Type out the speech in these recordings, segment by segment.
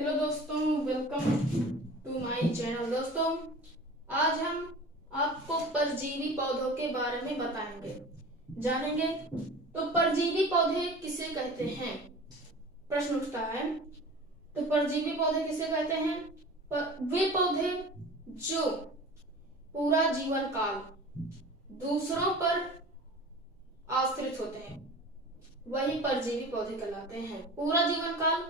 Hello दोस्तों, welcome to my channel. दोस्तों, आज हम आपको परजीवी पौधों के बारे में बताएंगे, जानेंगे। तो परजीवी पौधे किसे कहते हैं, प्रश्न उठता है। तो परजीवी पौधे किसे कहते हैं? वे पौधे जो पूरा जीवन काल दूसरों पर आश्रित होते हैं, वही परजीवी पौधे कहलाते हैं। पूरा जीवन काल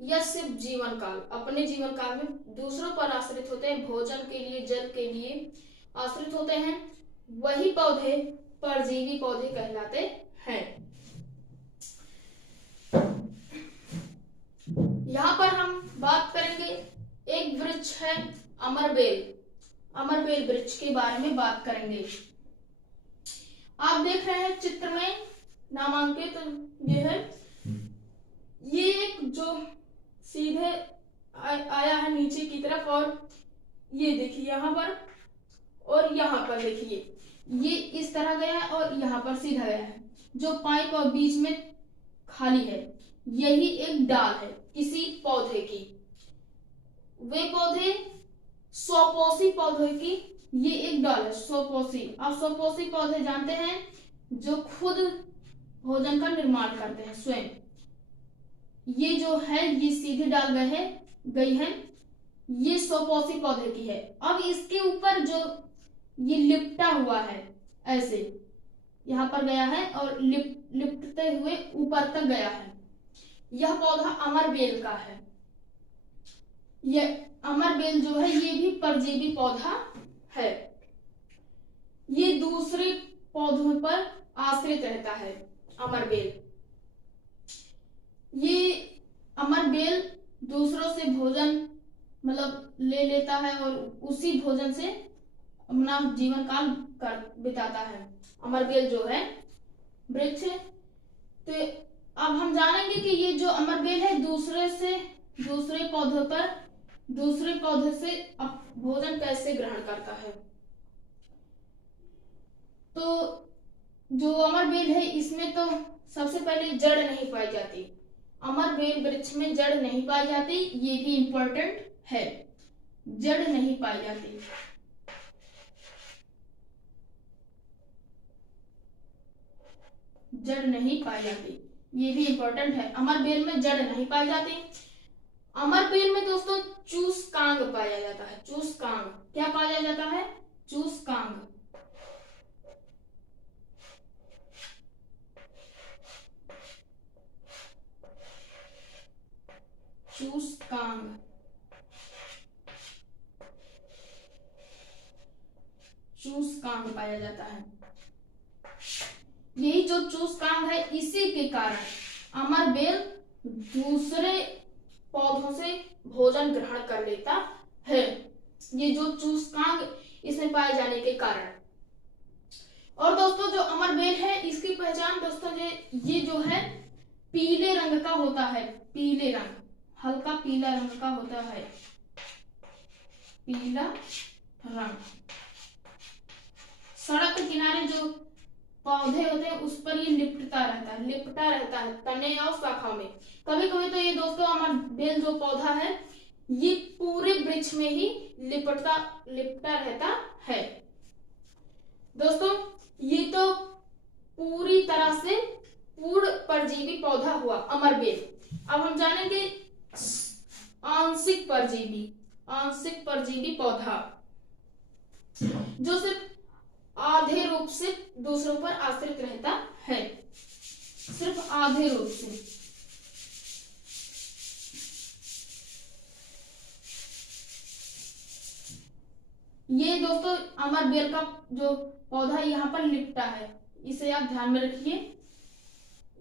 या सिर्फ जीवन काल, अपने जीवन काल में दूसरों पर आश्रित होते हैं, भोजन के लिए, जल के लिए आश्रित होते हैं, वही पौधे परजीवी पौधे कहलाते हैं। यहाँ पर हम बात करेंगे, एक वृक्ष है अमरबेल। अमरबेल वृक्ष के बारे में बात करेंगे। आप देख रहे हैं चित्र में नामांकित, ये है, ये एक जो सीधे आया है नीचे की तरफ, और ये देखिए यहाँ पर और यहाँ पर देखिए, ये इस तरह गया है और यहाँ पर सीधा गया है। जो पाइप और बीच में खाली है, यही एक डाल है किसी पौधे की। वे पौधे स्वपोषी पौधे की ये एक डाल है, स्वपोषी। आप स्वपोषी पौधे जानते हैं, जो खुद भोजन का निर्माण करते हैं स्वयं। ये जो है, ये सीधे डाल गई है, ये स्वपोषी पौधे की है। अब इसके ऊपर जो ये लिपटा हुआ है, ऐसे यहाँ पर गया है और लिपटते हुए ऊपर तक गया है, यह पौधा अमरबेल का है। यह अमरबेल जो है, ये भी परजीवी पौधा है। ये दूसरे पौधों पर आश्रित रहता है, अमरबेल। ये अमरबेल दूसरों से भोजन मतलब ले लेता है और उसी भोजन से अपना जीवन काल बिताता है, अमरबेल जो है वृक्ष। तो अब हम जानेंगे कि ये जो अमरबेल है, दूसरे पौधे से भोजन कैसे ग्रहण करता है। तो जो अमरबेल है, इसमें तो सबसे पहले जड़ नहीं पाई जाती। अमरबेल वृक्ष में जड़ नहीं पाई जाती, ये भी इंपॉर्टेंट है, जड़ नहीं पाई जाती। जड़ नहीं पाई जाती, ये भी इंपॉर्टेंट है। अमरबेल में जड़ नहीं पाई जाती। अमरबेल में दोस्तों चूसकांग पाया जाता है। चूसकांग क्या पाया जाता है? चूसकांग। चूसकांग चूसकांग पाया जाता है। यही जो चूसकांग है, इसी के कारण अमरबेल दूसरे पौधों से भोजन ग्रहण कर लेता है। ये जो चूसकांग इसमें पाए जाने के कारण। और दोस्तों, जो अमरबेल है, इसकी पहचान दोस्तों, ये जो है पीले रंग का होता है। पीले रंग, हल्का पीला रंग का होता है, पीला रंग। सड़क के किनारे जो पौधे होते हैं, उस पर ये लिपटा रहता है तने और शाखा में। कभी कभी तो ये दोस्तों अमरबेल जो पौधा है, ये पूरे वृक्ष में ही लिपटा रहता है। दोस्तों, ये तो पूरी तरह से पूर्ण परजीवी पौधा हुआ अमरबेल। अब हम जानेंगे आंशिक परजीवी पौधा, जो सिर्फ आधे रूप से दूसरों पर आश्रित रहता है, सिर्फ आधे रूप से। ये दोस्तों अमरबेल का जो पौधा यहाँ पर लिपटा है, इसे आप ध्यान में रखिए।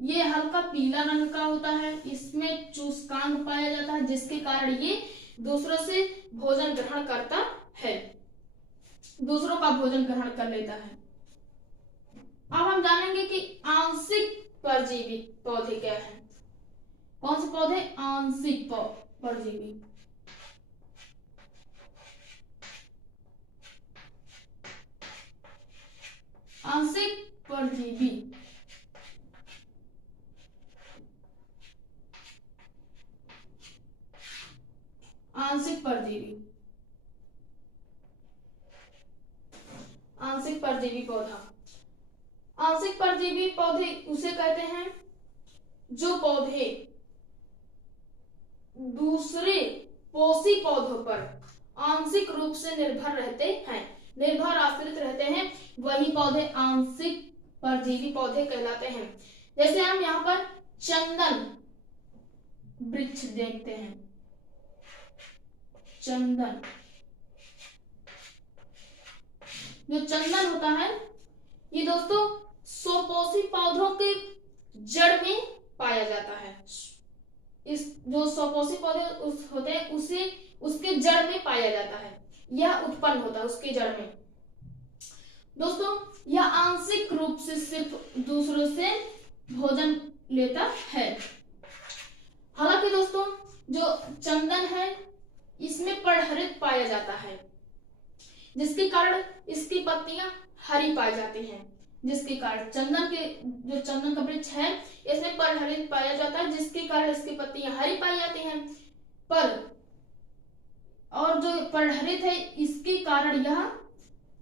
ये हल्का पीला रंग का होता है, इसमें चूसकांग पाया जाता है, जिसके कारण ये दूसरों से भोजन ग्रहण करता है, दूसरों का भोजन ग्रहण कर लेता है। अब हम जानेंगे कि आंशिक परजीवी पौधे क्या हैं। कौन से पौधे? आंशिक परजीवी। आंशिक परजीवी आंशिक परजीवी, आंशिक परजीवी पौधा। आंशिक परजीवी पौधे उसे कहते हैं जो पौधे दूसरे पोषी पौधों पर आंशिक रूप से निर्भर रहते हैं, निर्भर आश्रित रहते हैं, वही पौधे आंशिक परजीवी पौधे कहलाते हैं। जैसे हम यहाँ पर चंदन वृक्ष देखते हैं, चंदन, जो चंदन होता है ये दोस्तों स्वपोषी पौधों के जड़ में पाया जाता है। इस जो स्वपोषी पौधे होते हैं उसे उसके जड़ में पाया जाता है, यह उत्पन्न होता है उसके जड़ में। दोस्तों यह आंशिक रूप से सिर्फ दूसरों से भोजन लेता है। हालांकि दोस्तों जो चंदन है इसमें पर्णहरित पाया जाता है, जिसके कारण इसकी पत्तियां हरी पाई जाती हैं, जिसके कारण जो चंदन का वृक्ष है इसमें पर्णहरित पाया जाता है, जिसके कारण इसकी पत्तियां हरी पाई जाती हैं। पर और जो पर्णहरित है इसके कारण यह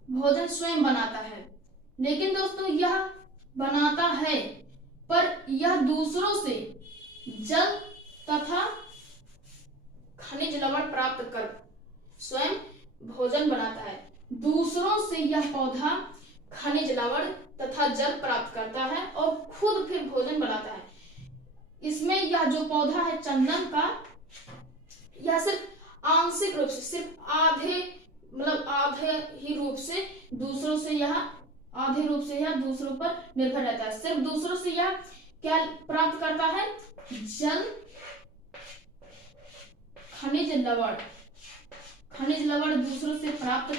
भोजन स्वयं बनाता है, लेकिन दोस्तों यह बनाता है पर यह दूसरों से जल तथा खनिज लवण प्राप्त कर स्वयं भोजन बनाता है। दूसरों से यह पौधा खनिज लवण तथा जल प्राप्त करता है और खुद फिर भोजन बनाता है। इसमें यह जो पौधा है चंदन का, यह सिर्फ आंशिक रूप से, सिर्फ आधे ही रूप से दूसरों से यह दूसरों पर निर्भर रहता है। सिर्फ दूसरों से यह क्या प्राप्त करता है? जल, खनिज लवण दूसरों से प्राप्त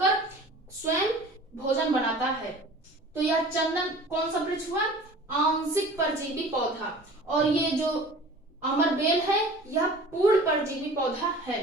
कर स्वयं भोजन बनाता है। तो यह चंदन कौन सा वृक्ष हुआ? आंशिक परजीवी पौधा। और ये जो अमरबेल है यह पूर्ण परजीवी पौधा है।